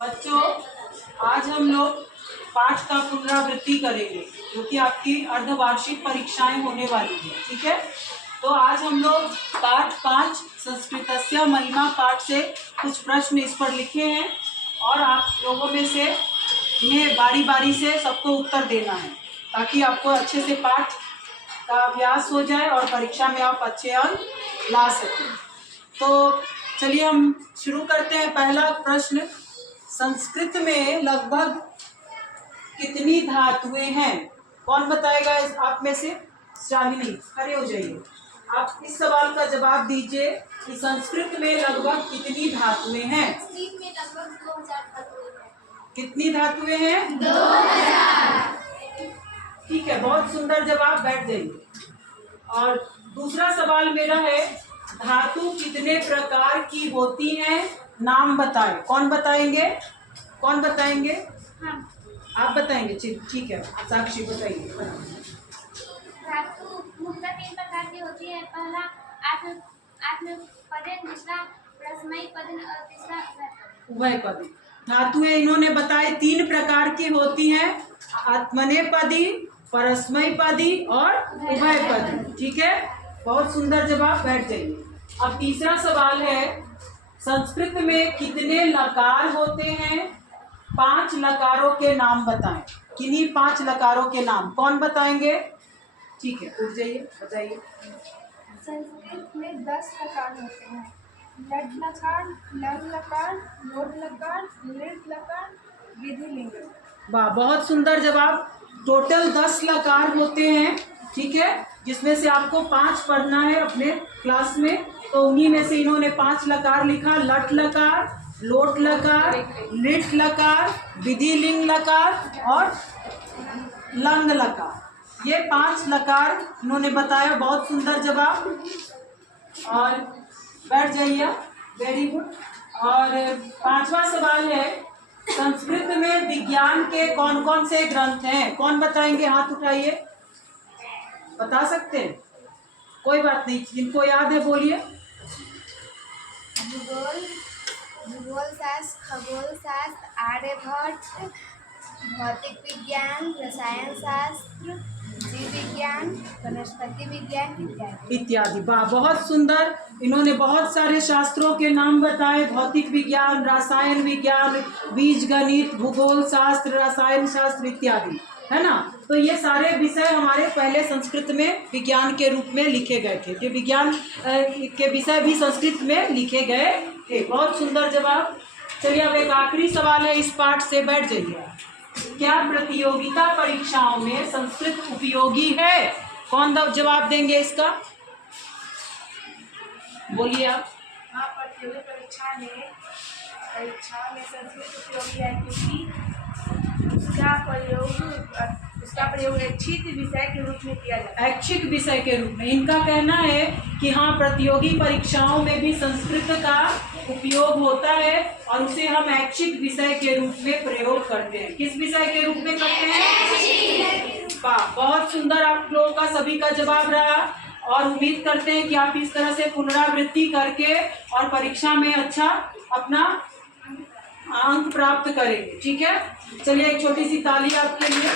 बच्चों, आज हम लोग पाठ का पुनरावृत्ति करेंगे क्योंकि आपकी अर्धवार्षिक परीक्षाएं होने वाली है। ठीक है, तो आज हम लोग पाठ 5 संस्कृतस्य महिमा पाठ से कुछ प्रश्न इस पर लिखे हैं और आप लोगों में से इन्हें बारी बारी से सबको उत्तर देना है ताकि आपको अच्छे से पाठ का अभ्यास हो जाए और परीक्षा में आप अच्छे अंक ला सकें। तो चलिए हम शुरू करते हैं। पहला प्रश्न, संस्कृत में लगभग कितनी धातुएं हैं? कौन बताएगा आप में से? शालिनी, खड़े हो जाइए। आप इस सवाल का जवाब दीजिए कि संस्कृत में लगभग कितनी धातुएं हैं? संस्कृत में लगभग 2000 धातुएं हैं। कितनी धातुएं हैं? 2000। ठीक है, बहुत सुंदर जवाब, बैठ जाइए। और दूसरा सवाल मेरा है, धातु कितने प्रकार की होती हैं? नाम बताएं। कौन बताएंगे? कौन बताएंगे? हम। आप बताएंगे? ठीक है, साक्षी बताइए। धातु मुख्यतः 3 प्रकार की होती है। पहला आत्मनेपदी, दूसरा परस्मैपदी और तीसरा उभयपदी। धातुएं इन्होंने बताए 3 प्रकार की होती हैं, आत्मनेपदी, परस्मैपदी और उभयपदी। ठीक है, बहुत सुंदर जवाब, बैठ जाइए। अब तीसरा सवाल है, संस्कृत में कितने लकार होते हैं? 5 लकारों के नाम बताएं। किन्हीं 5 लकारों के नाम कौन बताएंगे? ठीक है, उठ जाइए, बताइए। संस्कृत में 10 लकार होते हैं। लट लकार, लंग लकार, लोट लकार, लिट लकार, विधि लिंग। वाह, बहुत सुंदर जवाब। टोटल 10 लकार होते हैं। ठीक है, जिसमें से आपको 5 पढ़ना है अपने क्लास में, तो उन्हीं में से इन्होंने 5 लकार लिखा। लट लकार, लोट लकार, लिट लकार, विधि लिंग लकार और लंग लकार। ये 5 लकार इन्होंने बताया। बहुत सुंदर जवाब। और बैठ जाइए, वेरी गुड। और 5वां सवाल है, संस्कृत में विज्ञान के कौन कौन से ग्रंथ हैं? कौन बताएंगे? हाथ उठाइए। बता सकते हैं? कोई बात नहीं, जिनको याद है बोलिए। भूगोल शास्त्र, खगोल शास्त्र, आर्यभट्ट, भौतिक विज्ञान, रसायन शास्त्र, जीव विज्ञान, वनस्पति विज्ञान इत्यादि। वाह, बहुत सुंदर। इन्होंने बहुत सारे शास्त्रों के नाम बताए, भौतिक विज्ञान, रसायन विज्ञान, बीज गणित, भूगोल शास्त्र, रसायन शास्त्र इत्यादि, है ना। तो ये सारे विषय हमारे पहले संस्कृत में विज्ञान के रूप में लिखे गए थे। विज्ञान के विषय भी संस्कृत में लिखे गए थे। बहुत सुंदर जवाब। चलिए, अब एक आखिरी सवाल है इस पाठ से, बैठ जाइए। क्या प्रतियोगिता परीक्षाओं में संस्कृत उपयोगी है? कौन जवाब देंगे इसका? बोलिए आप। हाँ, प्रतियोगी परीक्षा में संस्कृत उपयोगी है क्योंकि उसका प्रयोग ऐच्छिक विषय के रूप में किया जाता है। ऐच्छिक विषय के रूप में इनका कहना है कि हाँ, प्रतियोगी परीक्षाओं में भी संस्कृत का उपयोग होता है और उसे हम ऐच्छिक विषय के रूप में प्रयोग करते हैं। किस विषय के रूप में करते हैं? वाह, बहुत सुंदर आप लोगों का सभी का जवाब रहा और उम्मीद करते हैं कि आप इस तरह से पुनरावृत्ति करके और परीक्षा में अच्छा अपना अंक प्राप्त करेंगे। ठीक है, चलिए एक छोटी सी ताली आपके लिए।